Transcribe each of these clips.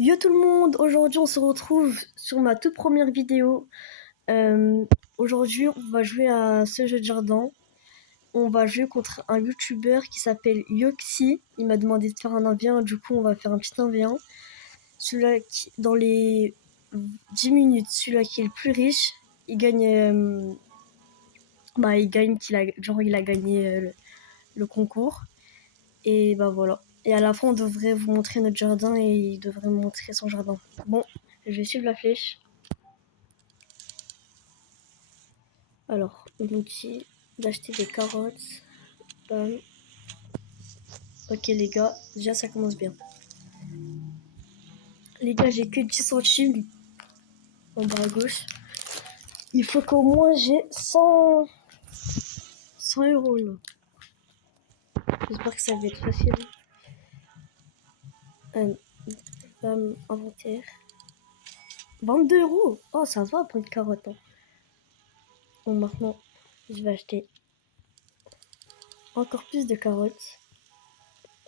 Yo tout le monde, aujourd'hui on se retrouve sur ma toute première vidéo. Aujourd'hui on va jouer à ce jeu de jardin. On va jouer contre un youtubeur qui s'appelle Yoxi. Il m'a demandé de faire un 1v1, du coup on va faire un petit 1v1. Celui-là qui, dans les 10 minutes, celui-là qui est le plus riche, il gagne, il a gagné le concours. Et bah voilà. Et à la fin, on devrait vous montrer notre jardin et il devrait me montrer son jardin. Bon, je vais suivre la flèche. Alors, on nous dit d'acheter des carottes. Bam. Ok les gars, déjà ça commence bien. Les gars, j'ai que 10 centimes en bas à gauche. Il faut qu'au moins j'ai 100 euros là. J'espère que ça va être facile. Bam, inventaire. 22 euros. Oh, ça va pour une carotte. Hein. Bon, maintenant, je vais acheter encore plus de carottes.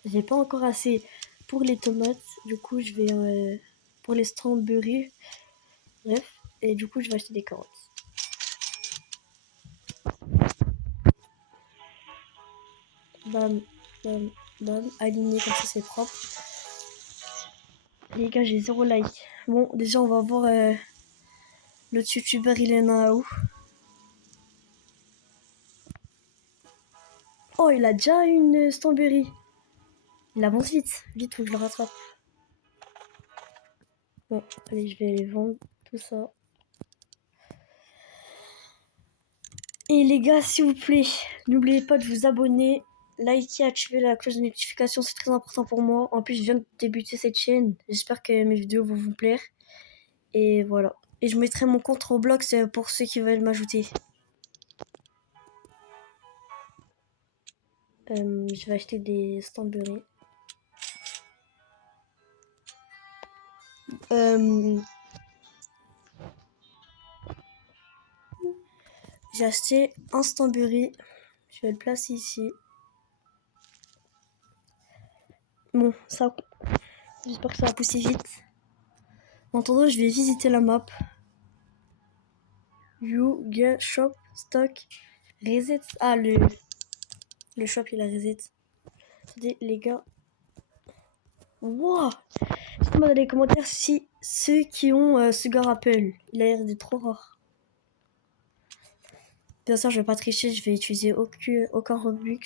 J'ai pas encore assez pour les tomates. Du coup, je vais pour les strawberries. Bref. Et du coup, je vais acheter des carottes. Bam, bam, bam. Aligné comme ça, c'est propre. Les gars, j'ai 0 like. Bon, déjà, on va voir l'autre youtubeur, il en a où. Oh, il a déjà une strawberry. Il avance vite. Vite, faut que je le rattrape. Bon, allez, je vais les vendre, tout ça. Et les gars, s'il vous plaît, n'oubliez pas de vous abonner, liker, activer la cloche de notification, c'est très important pour moi. En plus, je viens de débuter cette chaîne. J'espère que mes vidéos vont vous plaire. Et voilà. Et je mettrai mon compte Roblox pour ceux qui veulent m'ajouter. Je vais acheter des strawberries. J'ai acheté un strawberry. Je vais le placer ici. Bon, ça, j'espère que ça va pousser vite. En attendant, je vais visiter la map. You get shop stock reset. Ah, le shop il a reset. Attendez les gars. Wow. Dites-moi dans les commentaires si ceux qui ont Sugar Apple. Il a l'air d'être trop rare. Bien sûr, je vais pas tricher, je vais utiliser aucun Robux.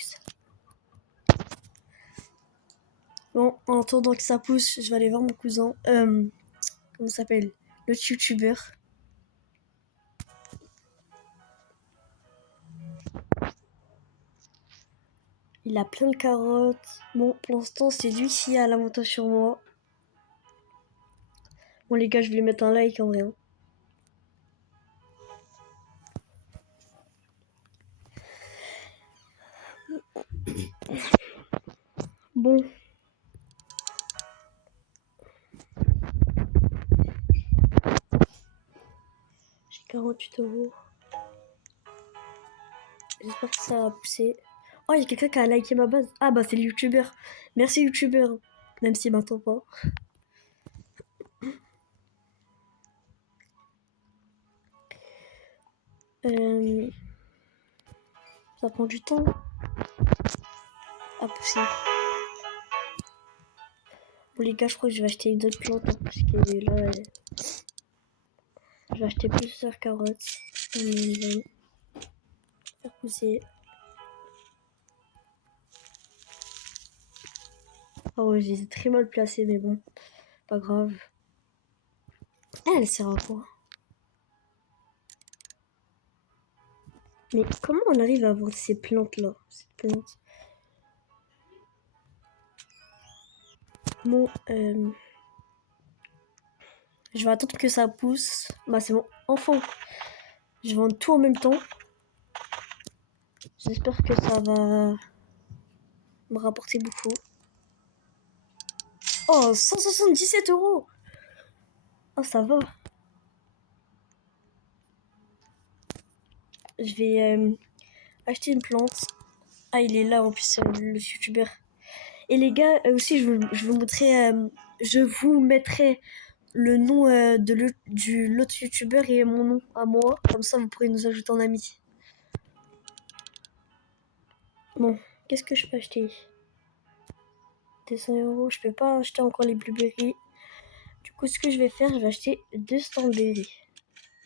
Bon, en attendant que ça pousse, je vais aller voir mon cousin. Comment ça s'appelle? Le youtubeur. Il a plein de carottes. Bon, pour l'instant, c'est lui qui a l'avantage sur moi. Bon, les gars, je vais lui mettre un like en vrai. Hein. Bon. J'ai 48 euros. J'espère que ça va pousser. Oh, il y a quelqu'un qui a liké ma base. Ah, bah, c'est le youtubeur. Merci, youtubeur. Même s'il m'entend pas. Ça prend du temps à pousser. Bon, les gars, je crois que je vais acheter une autre plante. Hein, parce que là, je vais acheter plusieurs carottes. Faire pousser. Ah ouais, j'ai très mal placé, mais bon, pas grave. Ah, elle sert à quoi? Mais comment on arrive à avoir ces plantes-là? Cette plante. Bon, je vais attendre que ça pousse. Bah, c'est bon. Enfin, je vends tout en même temps. J'espère que ça va me rapporter beaucoup. Oh, 177 euros! Oh, ça va. Je vais acheter une plante. Ah, il est là en plus, le youtubeur. Et les gars, aussi, je veux montrer je vous mettrai le nom de l'autre youtubeur et mon nom à moi. Comme ça, vous pourrez nous ajouter en ami. Bon, qu'est-ce que je peux acheter? Des 100 €. Je peux pas acheter encore les blueberries. Du coup, ce que je vais faire, je vais acheter 2 Stanberry.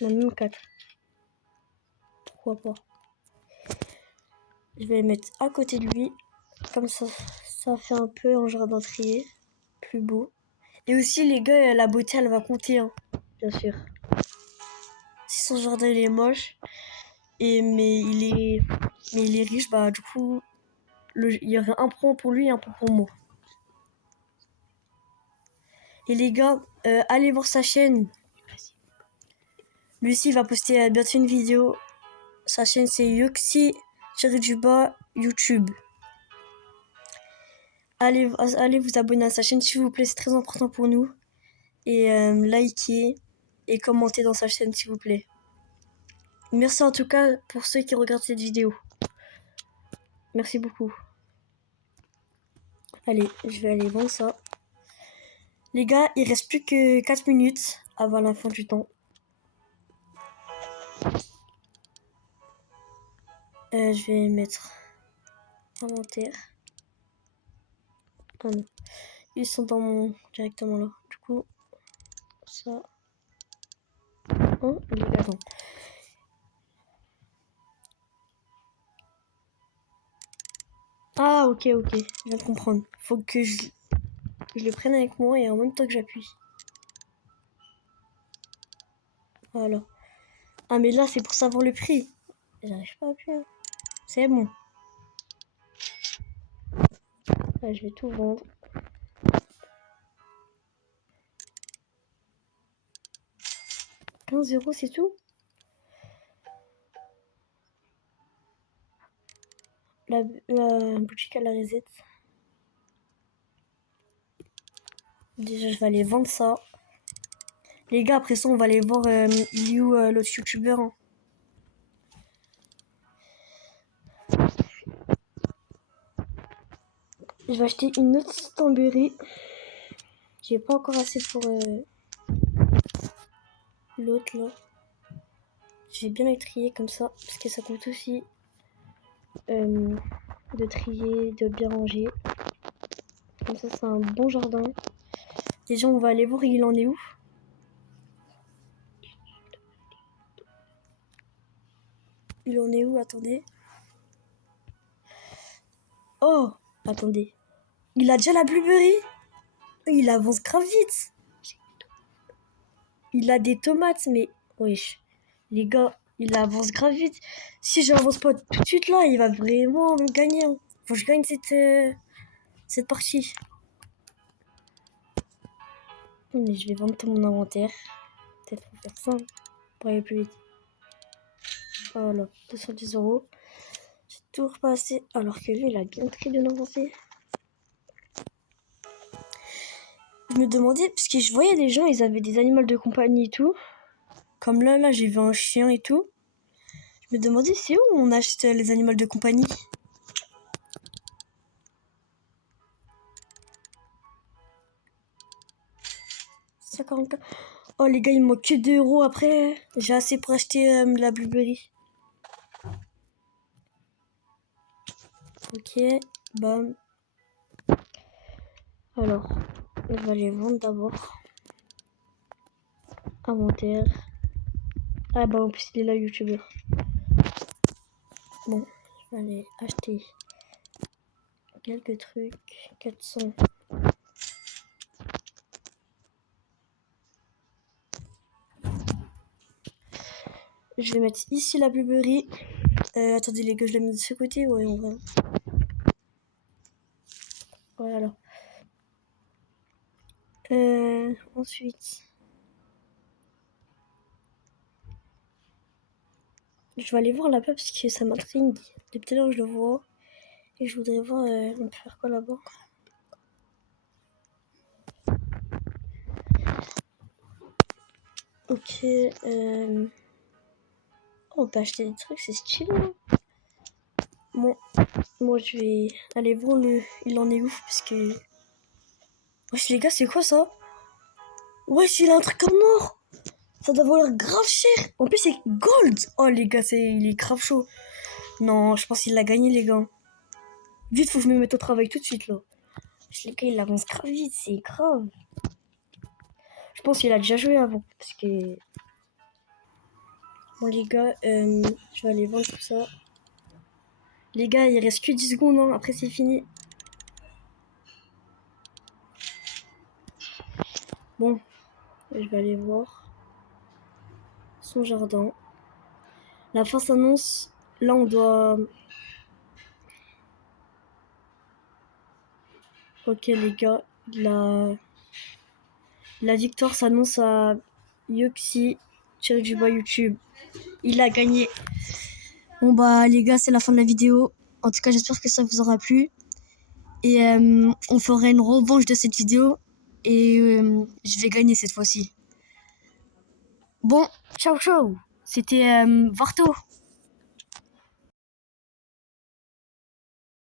Non, même 4. Pourquoi pas? Je vais les mettre à côté de lui. Comme ça, ça fait un peu un jardin trié. Plus beau. Et aussi, les gars, la beauté, elle va compter, hein, bien sûr. Si son jardin, il est moche, mais il est riche, bah du coup, il y aurait un point pour lui et un point pour moi. Et les gars, allez voir sa chaîne. Lui aussi, il va poster bientôt une vidéo. Sa chaîne, c'est Yoxi-YouTube. Allez vous abonner à sa chaîne, s'il vous plaît, c'est très important pour nous. Et likez et commentez dans sa chaîne, s'il vous plaît. Merci en tout cas pour ceux qui regardent cette vidéo. Merci beaucoup. Allez, je vais aller vendre ça. Les gars, il reste plus que 4 minutes avant la fin du temps. Je vais mettre inventaire. Ah non. Ils sont dans mon... directement là. Du coup, ça... Oh, les gars, attends. Ah, ok, je viens de comprendre. Faut que je les prenne avec moi et en même temps que j'appuie. Voilà. Ah, mais là, c'est pour savoir le prix. J'arrive pas à appuyer. C'est bon. Là, je vais tout vendre. 15 €, c'est tout? La boutique à la reset. Déjà, je vais aller vendre ça. Les gars, après ça, on va aller voir il est où l'autre youtubeur. Hein. Je vais acheter une autre Stanberry. J'ai pas encore assez pour l'autre là. J'ai bien les trier comme ça, parce que ça coûte aussi de trier, de bien ranger. Comme ça, c'est un bon jardin. Déjà, on va aller voir il en est où. Il en est où? Attendez. Oh, attendez. Il a déjà la blueberry. Il avance grave vite. Il a des tomates, mais... Wesh. Les gars, il avance grave vite. Si j'avance pas tout de suite là, il va vraiment me gagner. Hein. Faut que je gagne cette partie. Mais je vais vendre tout mon inventaire. Peut-être faut faire ça pour aller plus vite. Voilà, 210 €. J'ai toujours pas assez. Alors que lui, il a bien très bien avancé. Je me demandais, parce que je voyais des gens, ils avaient des animaux de compagnie et tout. Comme là, j'ai vu un chien et tout. Je me demandais, c'est où on achète les animaux de compagnie? Oh les gars, il me manque que 2 € après. J'ai assez pour acheter la blueberry. Ok, bam. Alors, je vais les vendre d'abord. Inventaire. Ah bah en plus il est là, youtubeur. Bon, je vais aller acheter quelques trucs. 400. Je vais mettre ici la blueberry. Attendez les gars, je la mets de ce côté. Ouais, on va. Voilà. Ensuite, je vais aller voir là-bas parce que ça m'intrigue. Depuis tout à l'heure, je le vois. Et je voudrais voir, on peut faire quoi là-bas. Ok, on peut acheter des trucs, c'est stylé. Hein. Bon, moi je vais aller voir il en est où parce que Wesh les gars, c'est quoi ça? Wesh, il a un truc en or. Ça doit valoir grave cher. En plus, c'est gold. Oh les gars, il est grave chaud. Non, je pense qu'il l'a gagné les gars. Vite, faut que je me mette au travail tout de suite là. Les gars, il avance grave vite, c'est grave. Je pense qu'il a déjà joué avant. Parce que... Bon les gars, je vais aller vendre tout ça. Les gars, il reste que 10 secondes, hein. Après c'est fini. Bon, je vais aller voir son jardin. La fin s'annonce. Là, on doit... Ok les gars, la victoire s'annonce à Yoxi, tiré du bas YouTube. Il a gagné. Bon bah les gars, c'est la fin de la vidéo. En tout cas, j'espère que ça vous aura plu. Et on fera une revanche de cette vidéo. Et je vais gagner cette fois-ci. Bon, ciao ciao. C'était Varto.